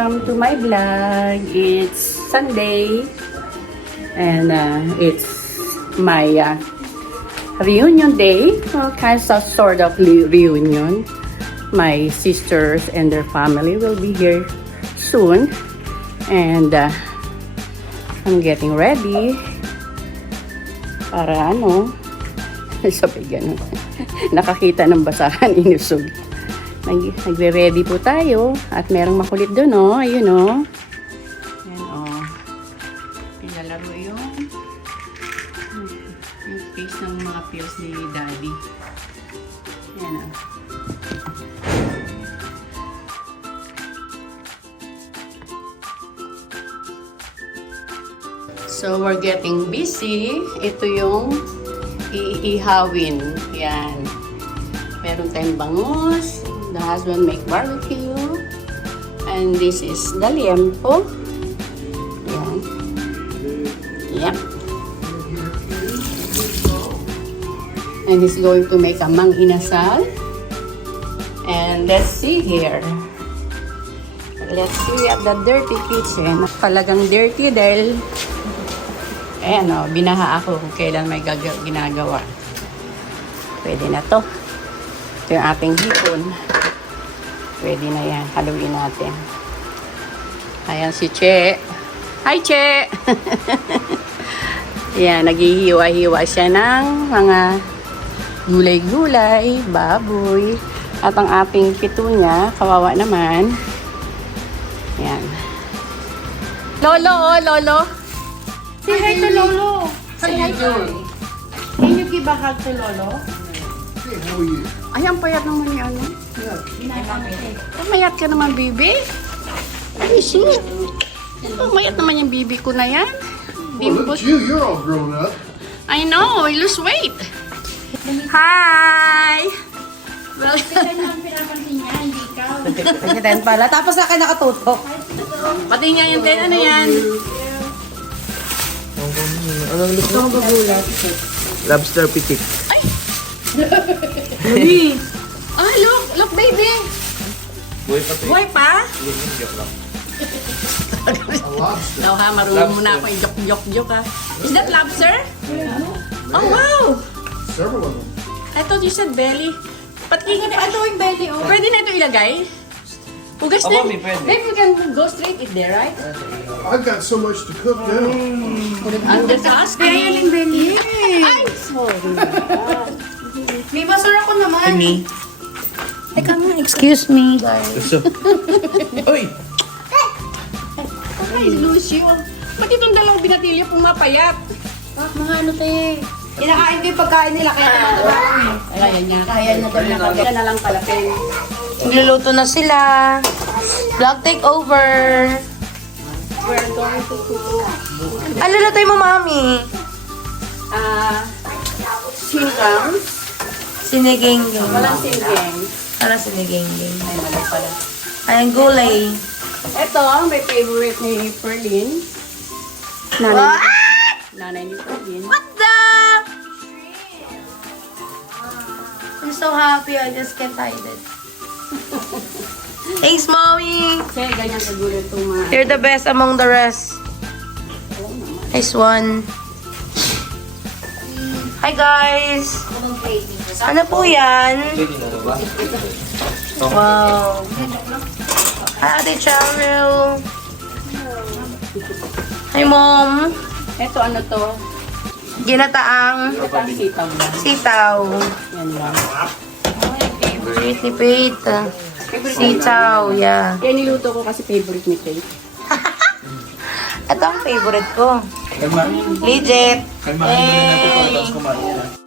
welcome to my vlog. It's Sunday and it's my reunion day. Well, kind of sort of reunion. My sisters and their family will be here soon and I'm getting ready para sabi ganun. Nakakita ng basahan, inusog. Nagre-ready po tayo at merong makulit doon, ayun, ayan, pinalaro yung face ng mga pills ni Daddy. Ayan, So, we're getting busy. Ito yung iihawin. Yan. Meron tayong bangus. The husband make barbecue. And this is the liempo. Yan. Yep. And he's going to make a mang inasal. And let's see here. Let's see at the dirty kitchen. Talagang dirty dahil ayan binaha ako kung kailan may ginagawa. Pwede na to. Ito yung ating hipon. Pwede na yan. Haluin natin. Ayan si Che. Hi, Che! Ayan, naghihiwa-hiwa siya ng mga gulay-gulay, baboy. At ang ating pitunya, kawawa naman. Ayan. Lolo! Say hi to Lolo. Say hi to Can you give a hug to Lolo? Hey, how are you? Ay, ang payat naman ni Mayat ka naman, bibi. Ay, shit. Mayat naman yung bibi ko na yan. Well, look at you. You're all grown up. I know, I lose weight. Hi! Well, Tignan mo ang pinapansin niya, hindi ikaw. Ten pala. Tapos sa akin nakatutok. pati nga yung ten, ano yan? Ito ang bagulat. Lobster pitik. Ah, look, baby. Buhay pa to. Buhay pa? A lobster. Daw ha, marunong muna ako yung joke ha. Is that lobster? Oh, wow! Several of them. I thought you said belly. Patingin pa ito yung belly, oh. Pwede na ito ilagay? Hugas na. Mami, pwede. Maybe we can go straight it there, right? I've got so much to cook now. Under the asking. Kaya yung belly. Ay, sorry. May basura ko naman. Kimi. Teka nga, excuse me, guys. Gusto. Uy! Ay, Lucio. Ba't itong dalawang binatilya pumapayat? Mga ano te. Kinakain ko yung pagkain nila kaya naman. Ay, ayan nga. Kaya na daw na Kaya na lang pala, Pen. Magluluto na sila. Vlog take over. We're going to cook. Ano lulutuin mo, mami? Sinigang. Siniging-ging. Walang sinigang. Ano siniging-ging? Ay, wala pala. Ayun, gulay. Ito, may favorite ni Perlin. What? Nanay ni Perlin. What the? I'm so happy. I just can't hide it. Thanks, mommy. Kasi ganyan kagulo itong mga... You're the best among the rest. Nice one. Hi, guys. Ano po yan? Wow. Hi, Ate Cheryl. Hi, Mom. Ito, ano to? Ginataang Ito ang sitaw na. sitaw. Yan lang. Favorite ni Pete. Sitaw, yeah. Yan niluto ko kasi favorite ni Kate. Ito ang favorite ko. Kalmahin. Legit. Kalmahin mo na natin para tapos kumain.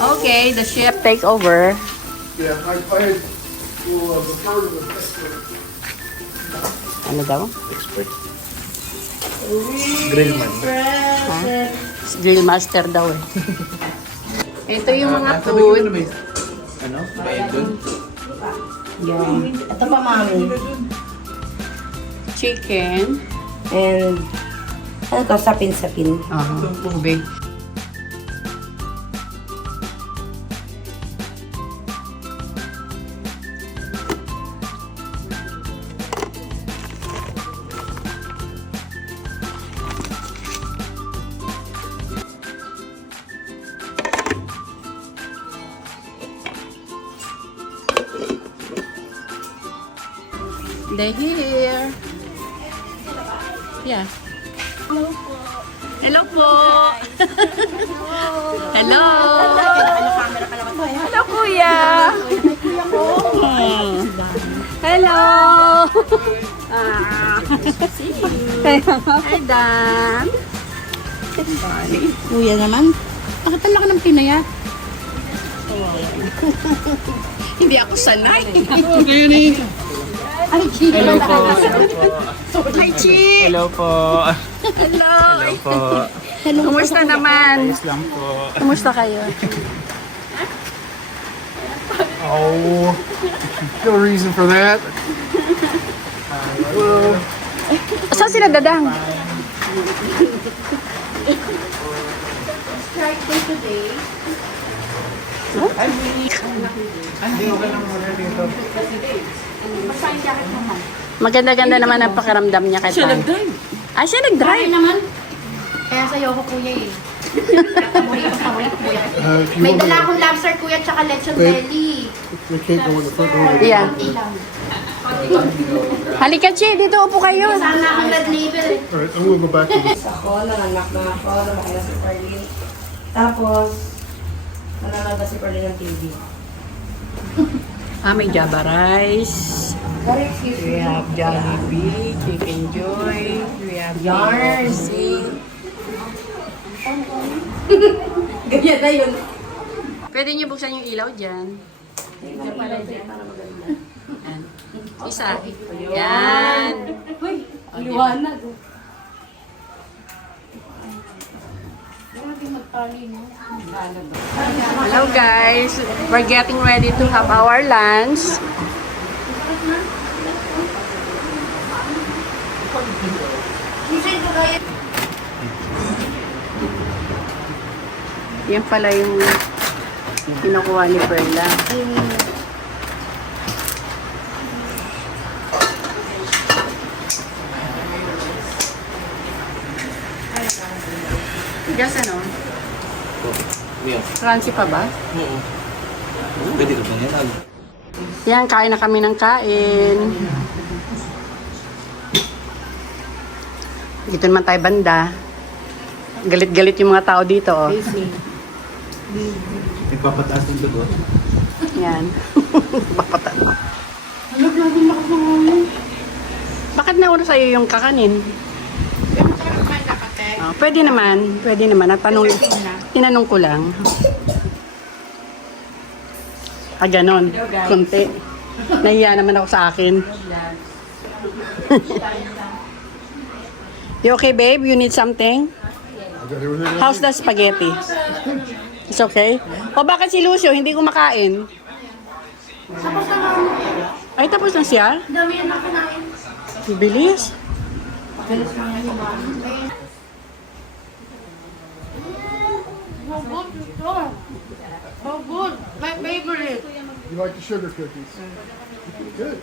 Okay, the chef take over. Yeah, I had the part of the Ano daw? Expert. Grill man. Grill master daw eh. Ito yung mga Sabi ko food. na ba? Ano? Bayad dun? Yan. Ito pa, mami. Chicken. And, ano to, sapin-sapin. Ube. They're here. Yeah. Hello po. Hello. Hello, kuya. Hello. Hi, Dan. Kuya naman. Bakit ang laki ng pinaya? Hindi ako sanay. Ay, chicken. Hello po. Hi, Chi. Hello po. Hello. Hello po. Kumusta naman? Ayos lang po. Kumusta kayo? Oh, no reason for that. Well, Saan sila dadang? Maganda-ganda naman ang pakiramdam niya kay Tay. Ah, siya nag-drive. naman. Kaya sa'yo ko, kuya eh. Tatamuhin ko sa ulit, kuya. if you May want dala to, akong lobster, kuya, tsaka lechon Wait. belly. we can't go in the front door. Yeah. Konti lang. Halika, Chi. Dito upo kayo. Sana akong red label eh. All right, I'm gonna go back to this. Ako, nanganak na ako, lumaki na si Perlin. Tapos, nanonood na si Perlin ng TV. Ah, may Java rice. Very cute. We have Jollibee, Chicken Joy. We have Yarn. KFC. Ganyan na yun. Pwede niyo buksan yung ilaw dyan. Yan. Isa. Yan. Liwanag. Hello guys. We're getting ready to have our lunch. Yan pala yung kinukuha ni Perla. Gas ano? Mio. Crunchy pa ba? Oo. Pwede ka ba yan? Yan, kain na kami ng kain. Dito naman tayo banda. Galit-galit yung mga tao dito, oh. Nagpapataas ng dugo. Yan. Papatan. Bakit nauna sa'yo yung kakanin? Oh, pwede naman. Pwede naman. Tinanong ko lang. Ah, ganon. Kunti. Nahiya naman ako sa akin. You okay, babe? You need something? I got everything. How's the spaghetti? It's okay? O bakit si Lucio hindi kumakain? Ay, tapos na siya? Dami yan na kinain. Bilis. So good. My favorite. You like the sugar cookies? Good.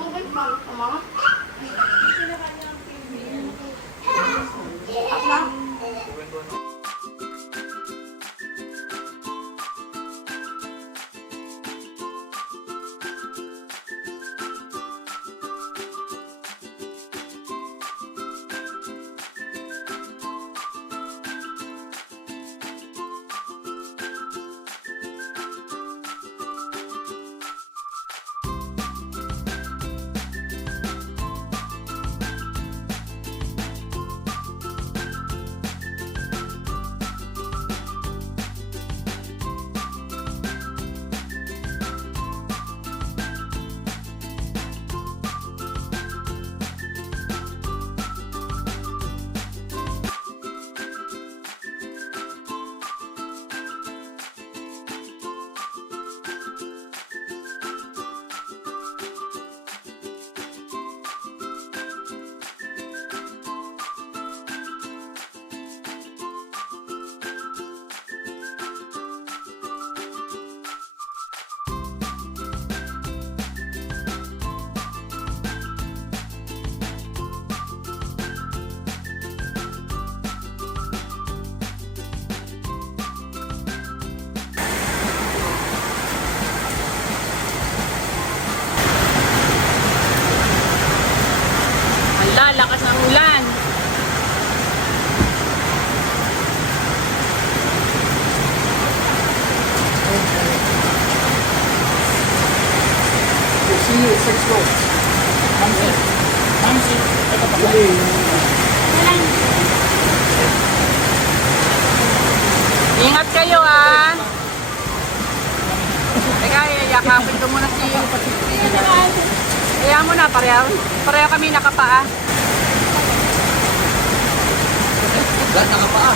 Okay, mama. Let's go. Ingat kayo ah. Teka, yakapin ko muna si... Kaya mo na, pareho kami nakapaa. Lahat nakapaa.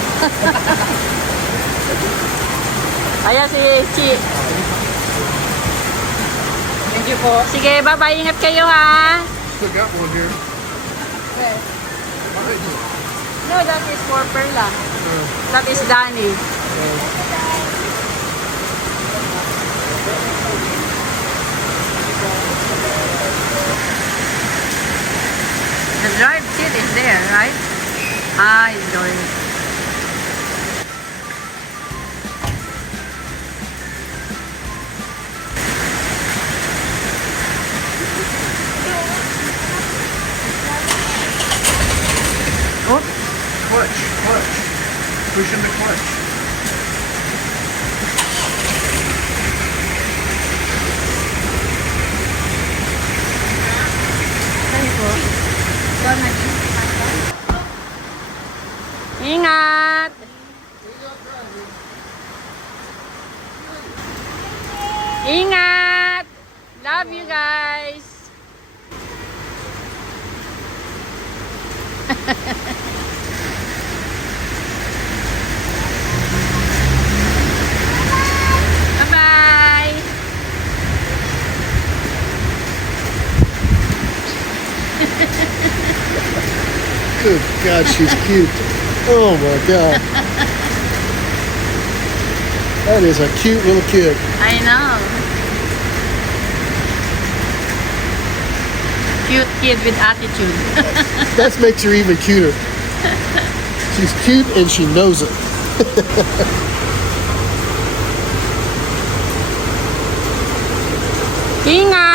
Ayan si Chi. Thank you po. Sige, bye-bye. Ingat kayo ha. Still got one here. No, that is for Perla. That is Danny. The drive seat is there, right? Ah, it's going. Oh, Clutch. Pushing the clutch. ingat! Ingat! Love you guys! Bye-bye! Good God, she's cute. Oh my God. That is a cute little kid. I know. Cute kid with attitude. That makes her even cuter. She's cute and she knows it. Ingat!